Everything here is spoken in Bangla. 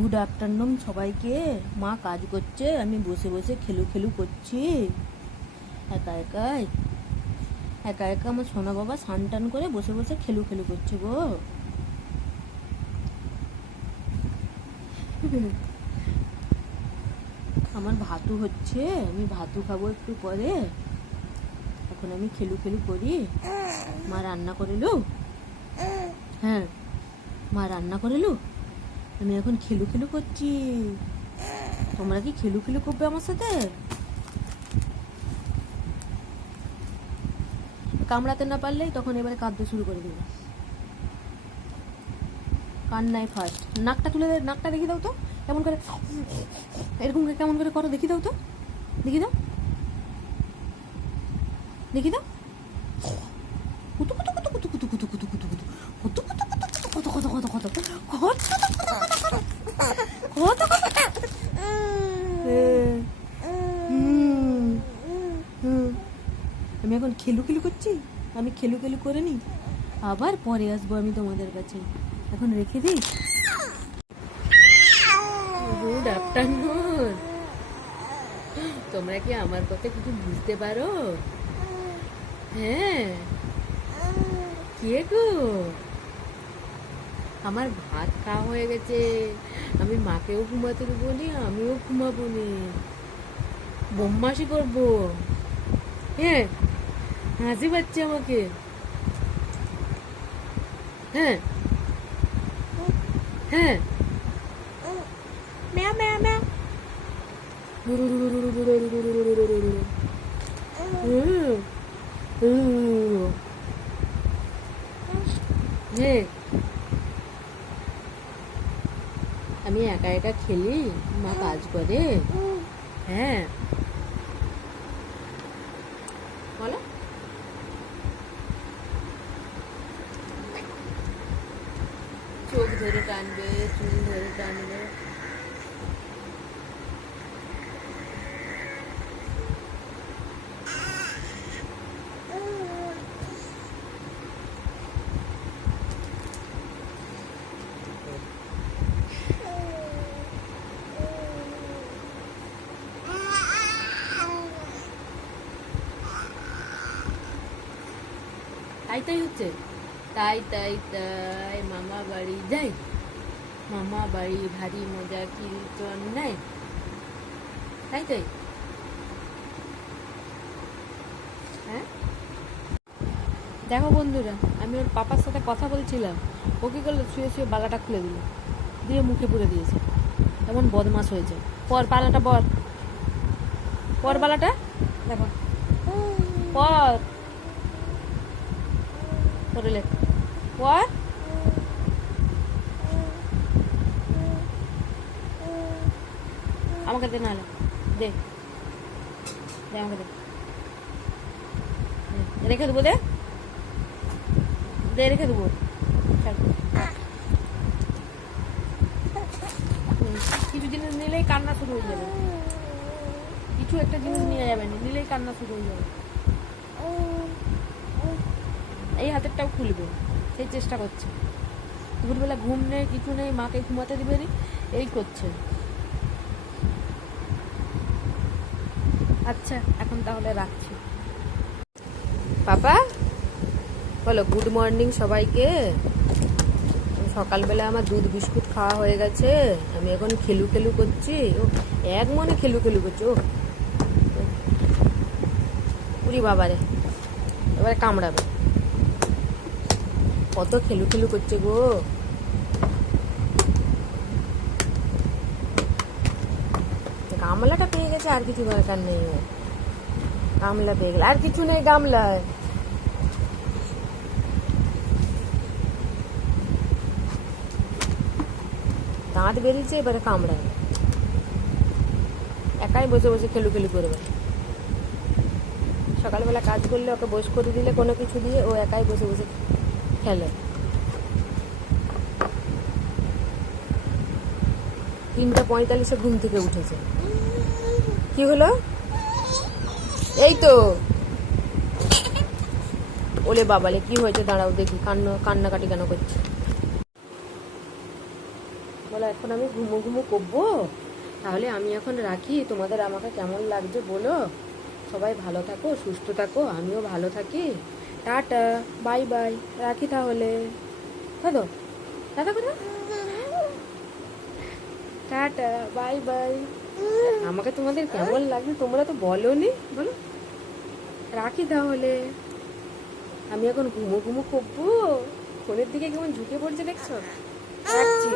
গুড আফটারনুন সবাইকে। মা কাজ করছে, আমি বসে বসে খেলু খেলু করছি একা একাই। একা একা আমার সোনা বাবা স্নান টান করে বসে বসে খেলু খেলু করছে গো। আমার ভাতু হচ্ছে, আমি ভাতু খাবো একটু পরে। এখন আমি খেলু খেলু করি। মা রান্না করিলু, হ্যাঁ মা রান্না করিলু, আমি এখন খেলু খেলু করছি। তোমরা কি খেলু খেলু করবে আমার সাথে? কামড়াতে না পারলেই তখন এবারে কাঁদতে শুরু করে দেবে। কান্নাই ফার্স্ট। নাকটা তুলে দে, নাকটা দেখি দাও তো কেমন করে, এরকম কেমন করে করো দেখি দাও তো, দেখি দাও, দেখি দাও। কুতু কুতু কুতু কুতু কুতু কুতু কুতু কুতু কুতু কুতু কুতু কুতু কুতু কুতু কুতু কুতু কুতু কুতু। আমি এখন খেলু খেলু করছি, আমি খেলু খেলু করে নি, আবার পরে আসবো আমি তোমাদের কাছে। এখন রেখে দিই। Good afternoon. তোমরা কি আমার কথা কিছু বুঝতে পারো? হ্যাঁ, কে গো? আমার ভাত খাওয়া হয়ে গেছে, আমি মাকেও ঘুমাতে দেবো নি, আমিও ঘুমাবো নি, বদমাশি করবো। হ্যাঁ, হাসি পাচ্ছে আমাকে। হ্যাঁ হ্যাঁ, ম্যাও ম্যাও ম্যাও। হ্যাঁ, আমি একা একা খেলি, মা কাজ করে। হ্যাঁ বলো। চোখ ধরে টানবে, চুল ধরে টানবে। তাই তাই হচ্ছে, তাই তাই তাই মামা বাড়ি যাই, মামা বাড়ি ভারী মজা কীর্তন নাই, তাই তাই। হ্যাঁ দেখো বন্ধুরা, আমি ওর পাপার সাথে কথা বলছিলাম, ও কি করলো, শুয়ে শুয়ে বালাটা খুলে দিল, দিয়ে মুখে পুরে দিয়েছে। এমন বদমাস হয়েছে। পর পালাটা, পর পর বালাটা, দেখো পর পরে পর। আমাকে দে, নাহলে দে, দে আমাকে দে, রেখে দেবো, দে দে রেখে দেবো। কিছু জিনিস নিলেই কান্না শুরু হয়ে যাবে, কিছু একটা জিনিস নিয়ে যাবে না, নিলেই কান্না শুরু হয়ে যাবে। এই হাতেরটাও খুলবে, সেই চেষ্টা করছে। দুপুরবেলা ঘুম নেই, কিছু নেই, মাকে ঘুমাতে দিবে নি, এই করছে। আচ্ছা এখন তাহলে রাখছি। পাপা বলো গুড মর্নিং সবাইকে। সকালবেলা আমার দুধ বিস্কুট খাওয়া হয়ে গেছে, আমি এখন খেলু খেলু করছি। ও এক মনে খেলু খেলু করছে। ও পুরি বাবারে, এবারে কামড়াবে, কত খেলু খেলু করছে গো। গামলাটা পেয়ে গেছে, আর কিছু দরকার নেই। ও গামলা পেয়ে গেল, আর কিছু নেই গামলায়। দাঁত বেরিয়েছে, এবারে কামড়াবে, একাই বসে বসে খেলু খেলু করবে। সকালবেলা কাজ করলে ওকে বস করে দিলে কোনো কিছু দিয়ে, ও একাই বসে বসে খেলে। 3:45 ঘুম থেকে উঠেছে। কি হলো? এই তো, ওলে বাবালে কি হয়েছে, দাঁড়াও দেখি, কান্নাকাটি কেন করছে। বলো এখন আমি ঘুমো ঘুমো করবো। তাহলে আমি এখন রাখি, তোমাদের আমাকে কেমন লাগছে বলো। সবাই ভালো থাকো, সুস্থ থাকো, আমিও ভালো থাকি। টাটা, বাই বাই, রাখি তাহলে। দাদা দাদা কোথা, টাটা, বাই বাই। আমাকে তোমাদের কেমন লাগছে তোমরা তো বলোনি, বলো। রাখি তাহলে, আমি এখন ঘুমো ঘুমো করবো। ফোনের দিকে কেমন ঝুঁকে পড়ছে দেখছো। রাখছি।